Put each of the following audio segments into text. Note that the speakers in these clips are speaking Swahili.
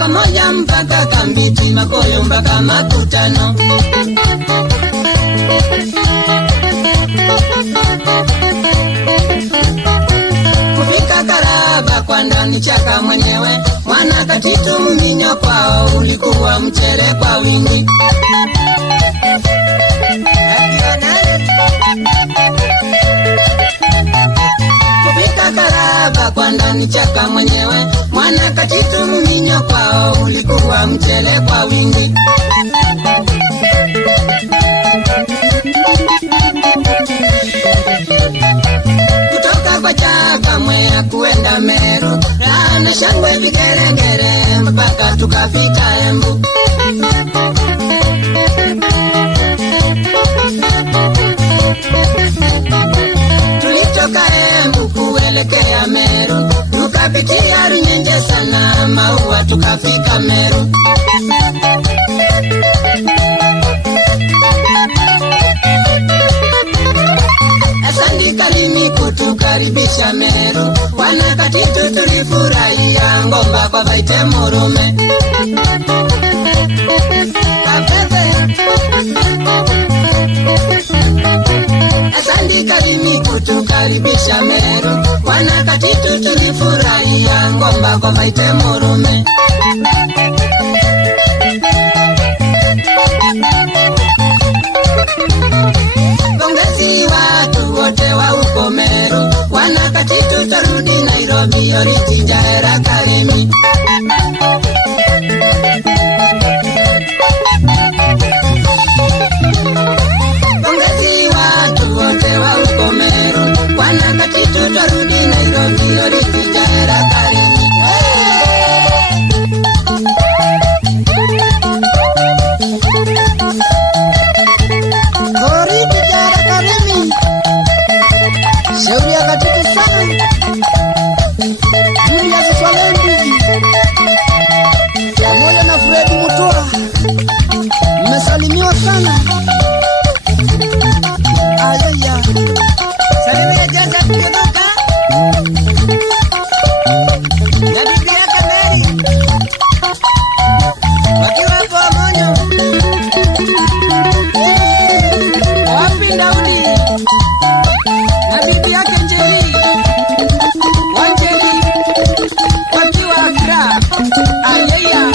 pamoja mpaka Kambiti, Makoyo mpaka Makutano. Kufika Karaba kwa ndani Chaka mwenyewe, Mwana Katitu Mminyo kwao ulikuwa mchele kwa wingi. Kufika Karaba kwa ndani Chaka mwenyewe, Mwana Katitu Mminyo kwao ulikuwa mchele kwa wingi. Kutoka kwa Chaka Mwea kuenda Meru, Rana shangwe vigeregere mpaka tukafika Embu. Tulitoka Embu kuelekea Meru, tukapitia Runyenje sana Maua tukafika Meru. Asante Karimi kutukaribisha Meru, Wana Katitu tulifurahia ngomba kwa Vaite Murume. Asante Karimi kutukaribisha Meru, Wana Katitu tulifurahia ngomba kwa Vaite Murume. Pongezi watu wote wa huko Meru, Wana Katitu tarudi Nairobi, Oriti Jaera Karimi. Pongezi watu wote wa huko Meru, Wana Katitu tarudi Nairobi, Oriti Jaera Karimi. Shauri ya Katitu sana Julia Swalendi pamoja na Fred Mutua, mmesalimiwa sana. Ayaya salimia jaza kutoka na bibi yake Mary wakiwa kwa Monyo. Wapi Daudi na bibi yake Njeri Wanjeri wakiwa Accra. Ayaya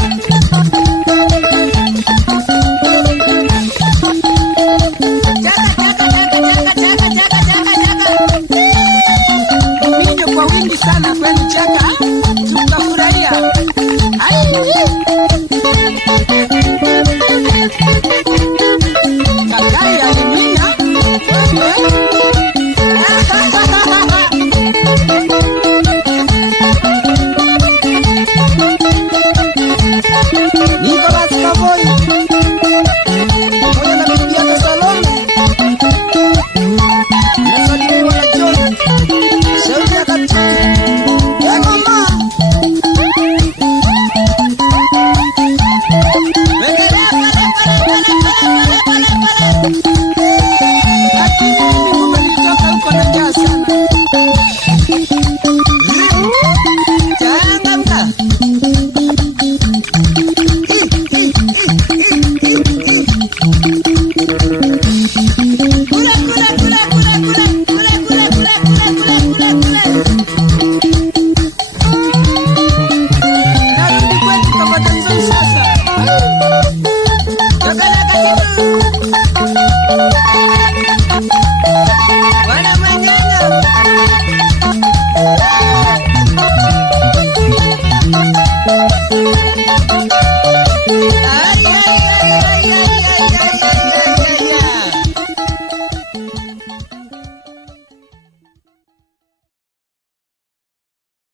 Mminyo kwa wingi sana kweli Chaka, tutafurahia. Kakari aliminya